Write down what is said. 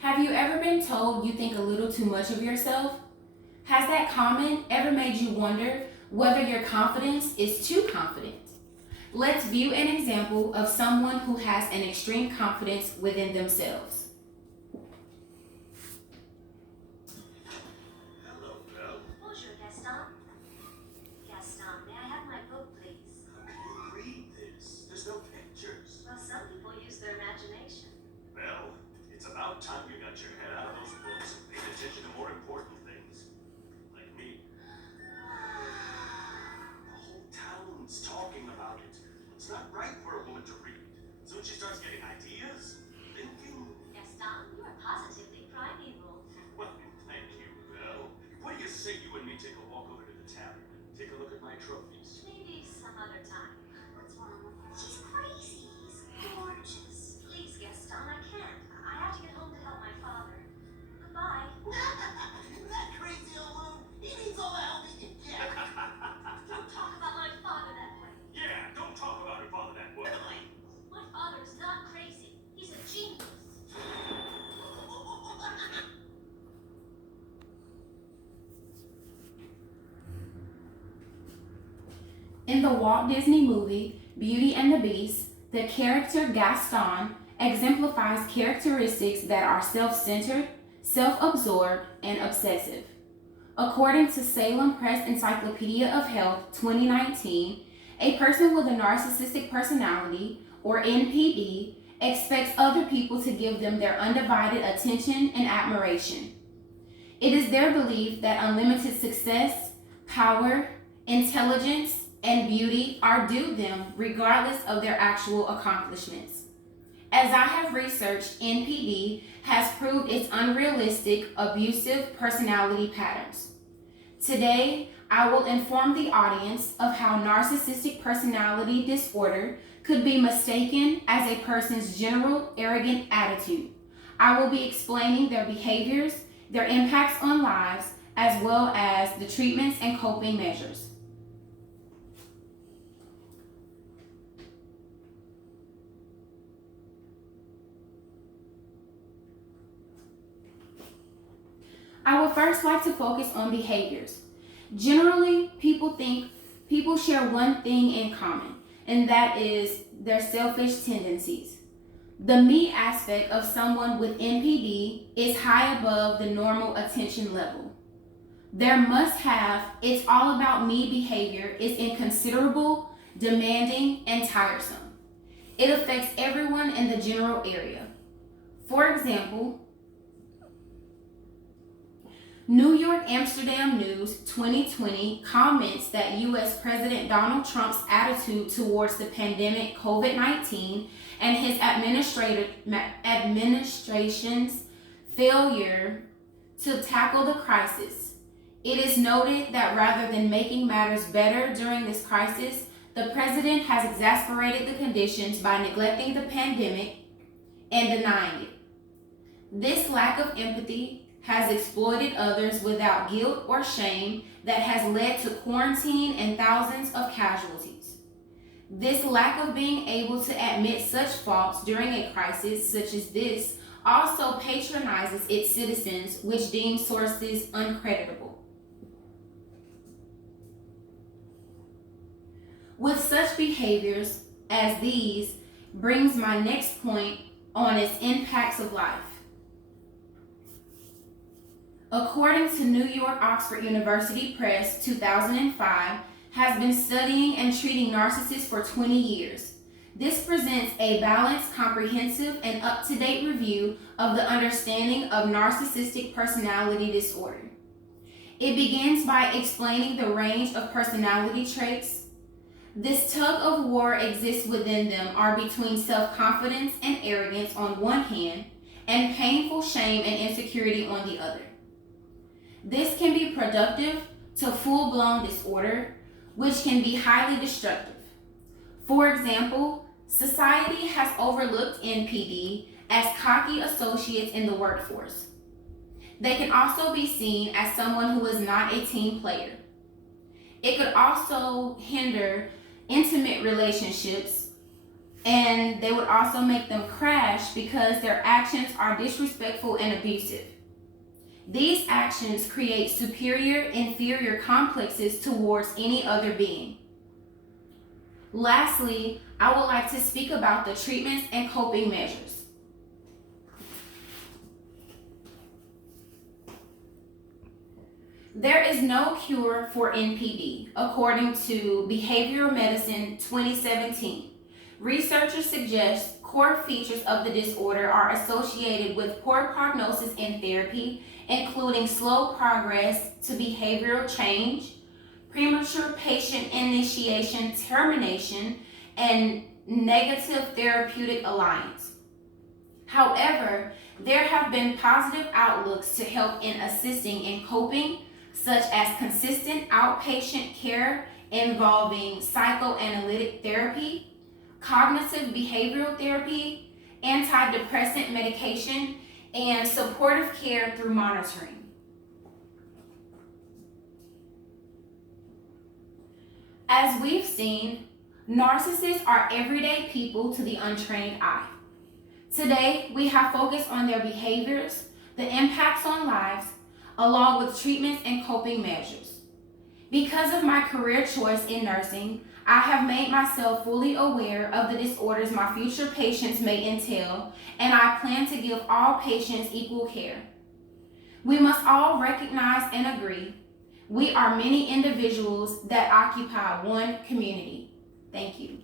Have you ever been told you think a little too much of yourself? Has that comment ever made you wonder whether your confidence is too confident? Let's view an example of someone who has an extreme confidence within themselves. Hello, Belle. Bonjour, Gaston. Gaston, may I have my book, please? How can you read this? There's no pictures. Well, some people use their imagination. Belle, it's about time you got your head out of those books and paid attention to more important things. Like me. The whole town's talking about it. It's not right for a woman to read. Soon she starts getting ideas, thinking. Gaston, you are positively primeval. Well, thank you, Belle. What do you say you and me take a walk over to the tavern and take a look at my trophies? Maybe some other time. What's wrong with her? She's crazy. He's gorgeous. Please, Gaston, I can't. I have to get home to help my father. Goodbye. That crazy old woman, he needs all the help he can get. Don't talk about my father that way. Yeah, don't talk about her father that way. My father is not crazy. He's a genius. In the Walt Disney movie Beauty and the Beast, the character Gaston exemplifies characteristics that are self-centered, self-absorbed, and obsessive. According to Salem Press Encyclopedia of Health 2019, a person with a narcissistic personality, or NPD, expects other people to give them their undivided attention and admiration. It is their belief that unlimited success, power, intelligence, and beauty are due them regardless of their actual accomplishments. As I have researched, NPD has proved its unrealistic, abusive personality patterns. Today, I will inform the audience of how narcissistic personality disorder could be mistaken as a person's general arrogant attitude. I will be explaining their behaviors, their impacts on lives, as well as the treatments and coping measures. I would first like to focus on behaviors. Generally, people share one thing in common, and that is their selfish tendencies. The me aspect of someone with NPD is high above the normal attention level. Their must-have, it's all about me behavior is inconsiderable, demanding, and tiresome. It affects everyone in the general area. For example, New York Amsterdam News 2020 comments that U.S. President Donald Trump's attitude towards the pandemic COVID-19 and his administration's failure to tackle the crisis. It is noted that rather than making matters better during this crisis, the president has exacerbated the conditions by neglecting the pandemic and denying it. This lack of empathy has exploited others without guilt or shame that has led to quarantine and thousands of casualties. This lack of being able to admit such faults during a crisis such as this also patronizes its citizens, which deems sources uncreditable. With such behaviors as these brings my next point on its impacts of life. According to New York Oxford University Press 2005, has been studying and treating narcissists for 20 years. This presents a balanced, comprehensive, and up-to-date review of the understanding of narcissistic personality disorder. It begins by explaining the range of personality traits. This tug of war exists within them are between self-confidence and arrogance on one hand, and painful shame and insecurity on the other. This can be productive to full-blown disorder, which can be highly destructive. For example, society has overlooked NPD as cocky associates in the workforce. They can also be seen as someone who is not a team player. It could also hinder intimate relationships, And they would also make them crash because their actions are disrespectful and abusive. These actions create superior-inferior complexes towards any other being. Lastly, I would like to speak about the treatments and coping measures. There is no cure for NPD, according to Behavioral Medicine 2017. Researchers suggest core features of the disorder are associated with poor prognosis in therapy, including slow progress to behavioral change, premature patient initiation termination, and negative therapeutic alliance. However, there have been positive outlooks to help in assisting in coping, such as consistent outpatient care involving psychoanalytic therapy, cognitive behavioral therapy, antidepressant medication, and supportive care through monitoring. As we've seen, narcissists are everyday people to the untrained eye. Today, we have focused on their behaviors, the impacts on lives, along with treatments and coping measures. Because of my career choice in nursing, I have made myself fully aware of the disorders my future patients may entail, and I plan to give all patients equal care. We must all recognize and agree we are many individuals that occupy one community. Thank you.